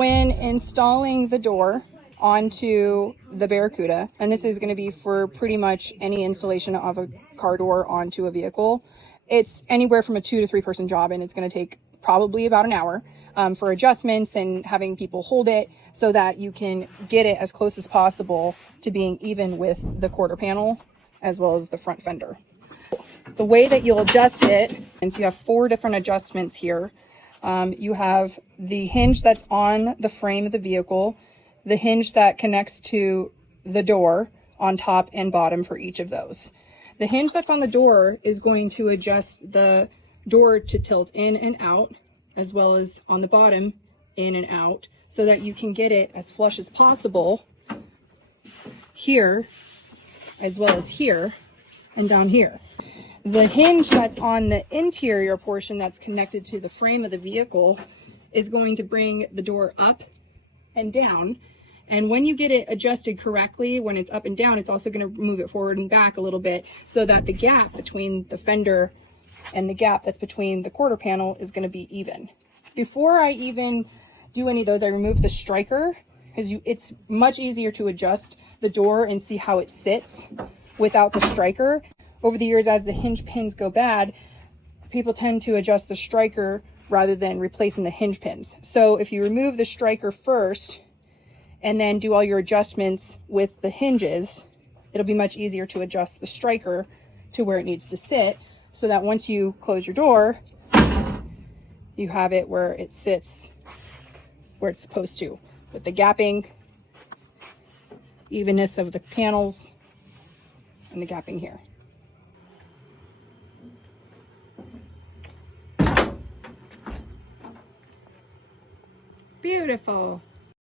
When installing the door onto the Barracuda, and this is going to be for pretty much any installation of a car door onto a vehicle, it's anywhere from a 2 to 3 person job, and it's going to take probably about an hour for adjustments and having people hold it so that you can get it as close as possible to being even with the quarter panel as well as the front fender. The way that you'll adjust it, and so you have 4 different adjustments here. You have the hinge that's on the frame of the vehicle, the hinge that connects to the door on top and bottom for each of those. The hinge that's on the door is going to adjust the door to tilt in and out, as well as on the bottom in and out, so that you can get it as flush as possible here, as well as here and down here. The hinge that's on the interior portion that's connected to the frame of the vehicle is going to bring the door up and down. And when you get it adjusted correctly, when it's up and down, it's also going to move it forward and back a little bit so that the gap between the fender and the gap that's between the quarter panel is going to be even. Before I even do any of those, I remove the striker because it's much easier to adjust the door and see how it sits without the striker. Over the years, as the hinge pins go bad, people tend to adjust the striker rather than replacing the hinge pins. So if you remove the striker first and then do all your adjustments with the hinges, it'll be much easier to adjust the striker to where it needs to sit, so that once you close your door, you have it where it sits where it's supposed to, with the gapping, evenness of the panels, and the gapping here. Beautiful.